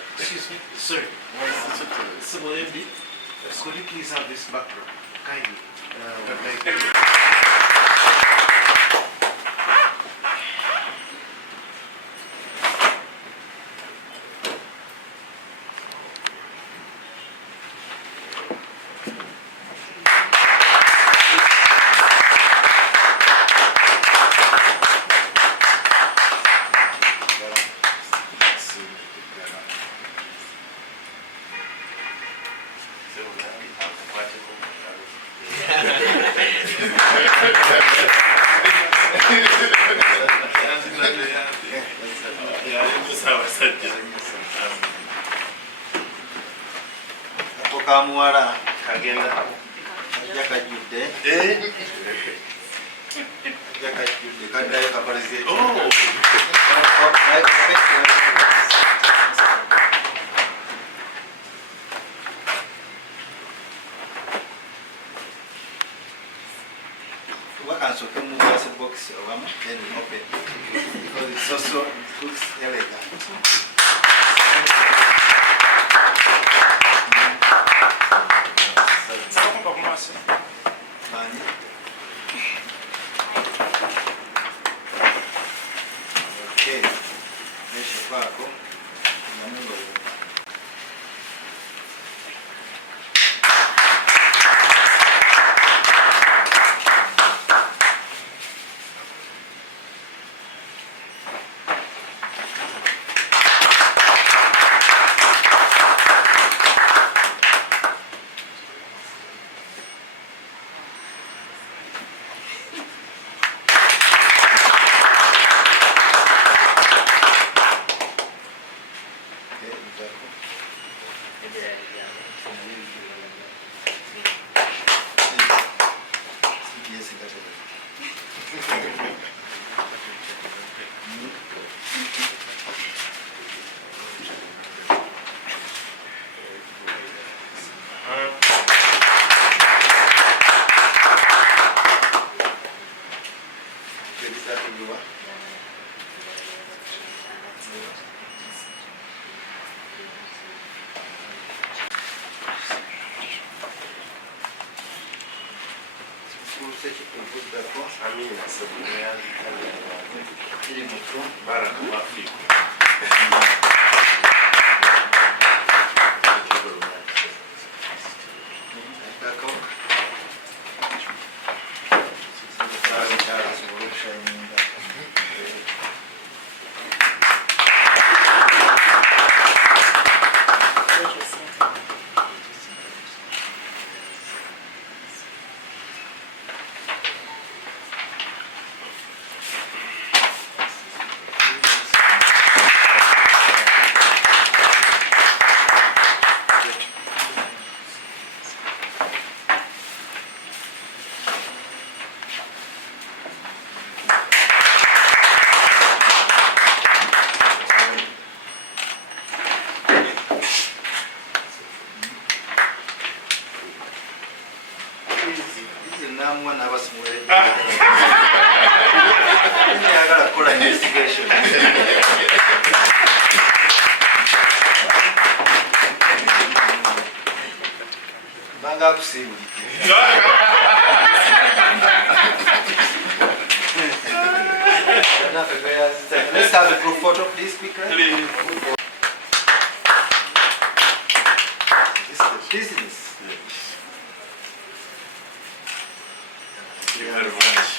Excuse me, sorry. Could you please have this background? Kindly. kamuwala kagenda ajja kajjudde ajja kajjudde kaddayo kakoleze wakansoke mugasa box owamu then we open because it's also looks elegant. Okay, neshe kwako na Mungu. Let's have a group photo, please, quickly. This is the business. Thank you very much.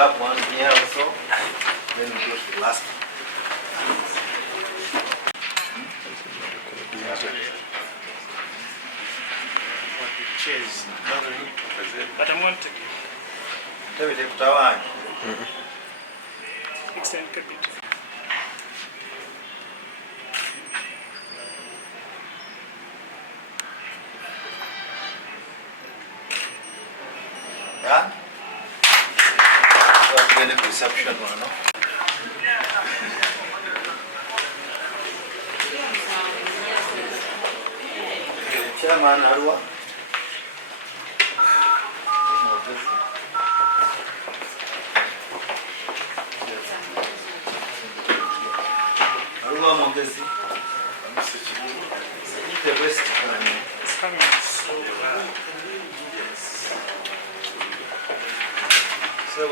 Have one here also, then we go to the last one. Chairs, but I want to extend a bit. reception wano. Chairman Arwa. Arwa Mongezi. The West. So,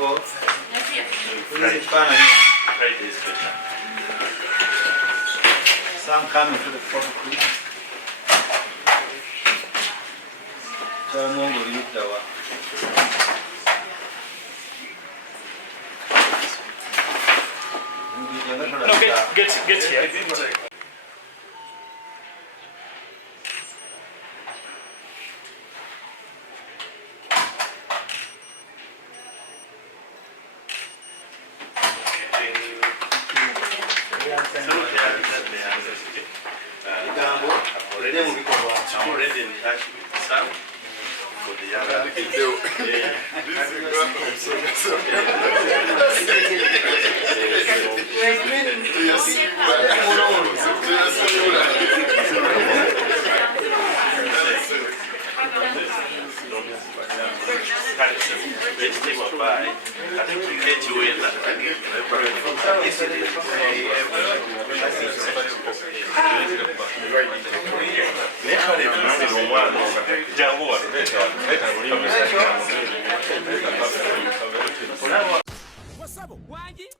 some coming to the photo, please. Mongo Yudawa. No, get here. I'm already in touch with Sam for the other.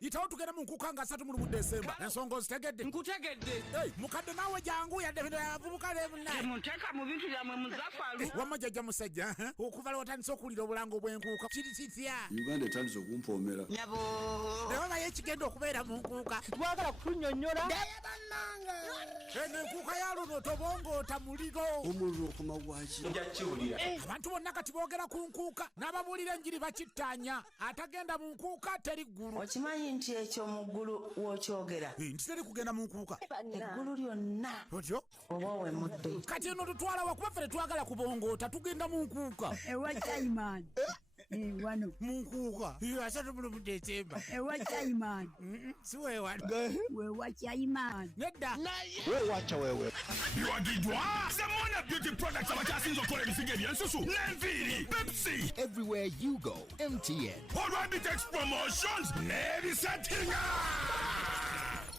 Itawo tugenda mu nkukanga 3 mu December. Ensongo zitegedde. Nkutegedde. Hey, mukadde nawe jangu ya David avubuka lebuna. Munteka mu bintu byamwe muzafalu. Wamajja musajja, okuva lwo tandise okulira obulango bw'enkuuka. Kiri kitya? Uganda etandise okumpoomera. Nyabo. Lewa yekigenda okubeera mu nkuuka. Twagala kunyonnyola. Enkuuka ya luno tobongoota muliro. Omuliro okumawaki. Nja kiwulira. Abantu bonna kati boogera ku nkuuka n'ababuulira enjiri bakittaanya. Atagenda mu nkuuka teri ggulu. Okimanyi nti ekyo mu ggulu w'okyogera? Nti teri kugenda mu nkuuka. Eggulu lyonna. Otyo? Oba owemmudde. Kati eno tutwala wakuba ffe twagala kubongoota tugenda mu nkuuka. Ewa Chairman. Wano. Mu nkuuka. Asatu mu December. Ewa Chairman. Si weewano. Wewa Chairman. Nedda. Weewacha wewe. Biwagidwa Semona Beauty Products abakyasinza okukola ebifiga ebyensusu n'enviiri. Pepsi. Everywhere you go, MTN. All Rabbit X promotions n'ebisettinga.